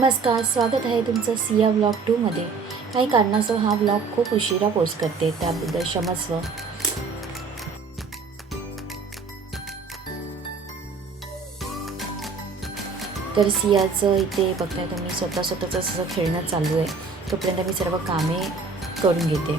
नमस्कार, स्वागत आहे तुमचं सिया व्लॉग 2मध्ये। काही कारणास्तव हा व्लॉग खूप उशिरा पोस्ट करते, त्याबद्दल क्षमस्व। तर सियाचं इथे बघताय तुम्ही स्वतःच असं खेळणं चालू आहे, तोपर्यंत मी सर्व कामे करून घेते।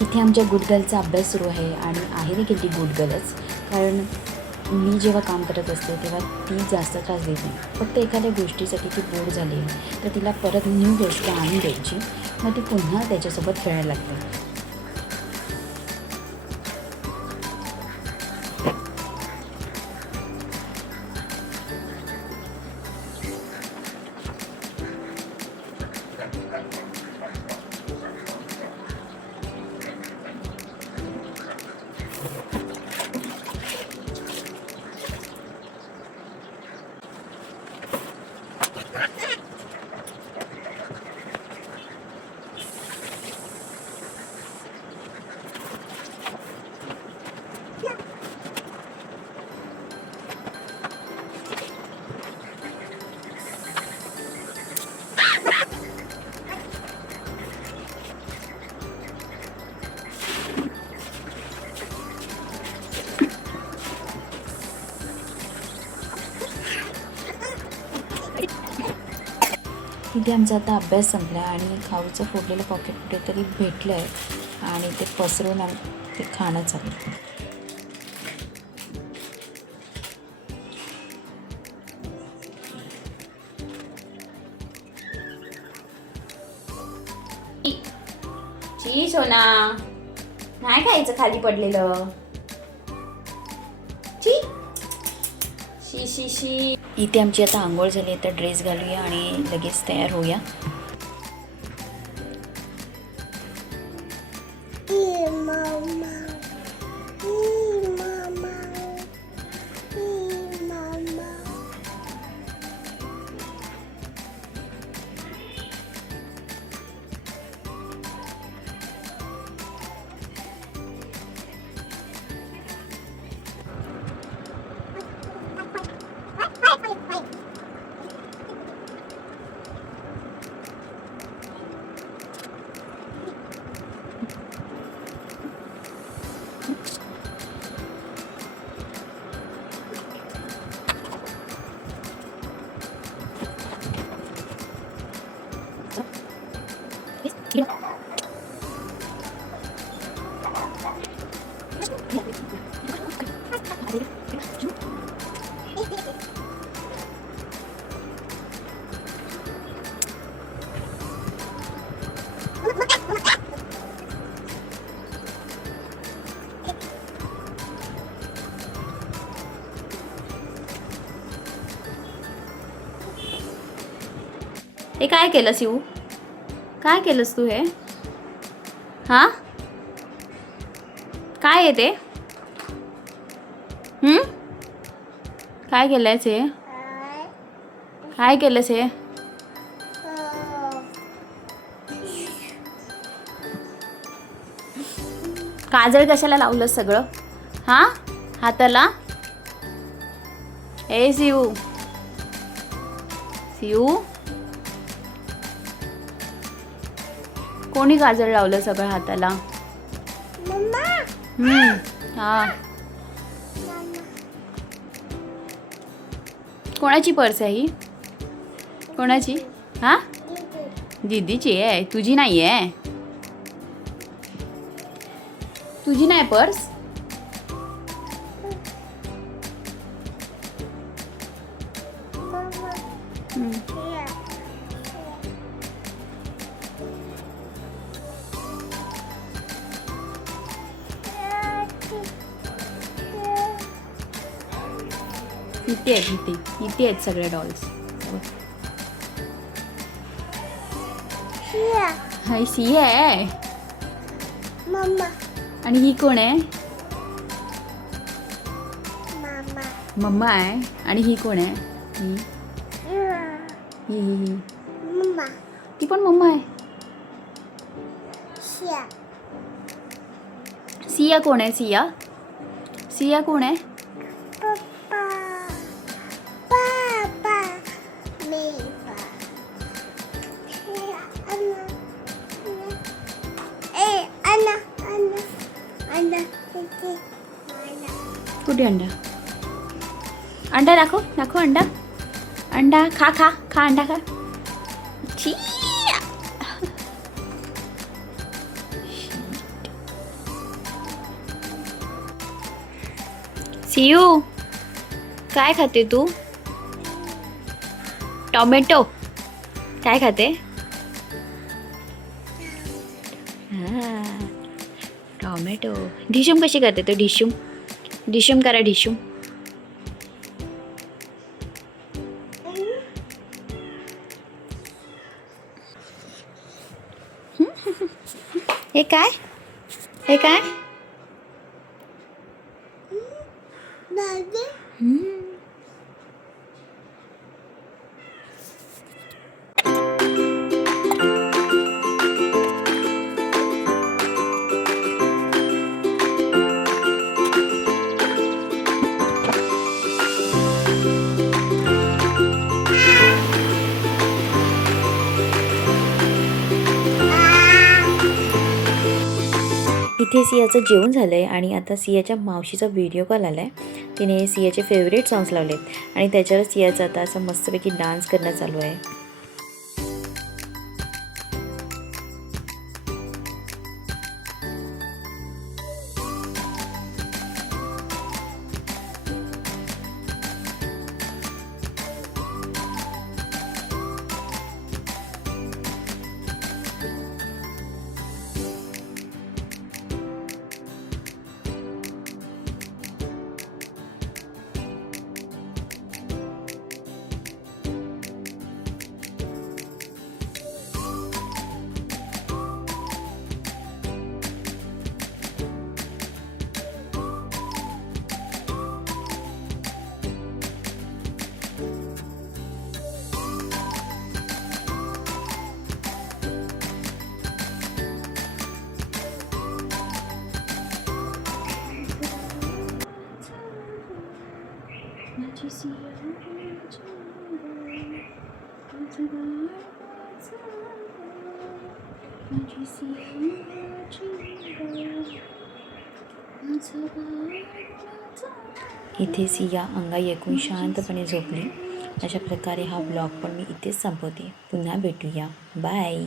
इथे आमच्या गुडगर्लचा अभ्यास सुरू आहे आणि आहे देखील ती गुडगर्लच, कारण मी जेव्हा काम करत असते तेव्हा ती जास्त त्रास देत नाही। फक्त एखाद्या गोष्टीसाठी ती बोर झाली तर तिला परत न्यू गोष्ट आणून द्यायची, मग ती पुन्हा त्याच्यासोबत खेळायला लागते। इथे आमचा आता अभ्यास संपला आणि खाऊचं फोडलेलं पॉकेट कुठेतरी भेटलं आहे आणि ते पसरून ते खाणं चालू। ची सोना नाही खायचं खाली पडलेलं। ची शी शी शी। इथे आमची आता आंघोळ झाली, तर ड्रेस घालूया आणि लगेच तयार होऊया। हे काय केलंस यू? काय केलंस तू हे? हां काय आहे ते? काय केलंयस हे? काय केलंस हे? काजळ कशाला लावलंस सगळं? हां हाताला ए सिऊ, सिऊ, कोणी काजळ लावलं सगळं हाताला? हा, कोणाची पर्स आहे ही? कोणाची? हा, दीदीची आहे, तुझी नाही आहे. तुझी नाही पर्स? इथे आहेत, इथे आहेत सगळे डॉल्स. हाय, सिया आहे. आणि ही कोण आहे? मम्मा आहे. आणि ही कोण आहे? ही ती पण मम्मा आहे. सिया कोण आहे? सिया कोण आहे? कुठे अंडा? अंडा दाखव अंडा. खा अंडा खा. छी. सियू, काय खाते तू? टोमॅटो. काय खाते? टोमॅटो. ढिशूम कशी करते तो? ढिशूम करा, ढिशूम. हे काय? इथे सियाचं जेवण झालं आहे आणि आता सियाच्या मावशीचा व्हिडिओ कॉल आला आहे. तिने सियाचे फेवरेट सॉंग्स लावलेत आणि त्याच्यावर सियाचं आता असं मस्तपैकी डान्स करणं चालू आहे. इथे सिया अंगाई ऐकून शांतपणे झोपली. अशा प्रकारे हा ब्लॉग पण मी इथेच संपवते. पुन्हा भेटूया. बाय.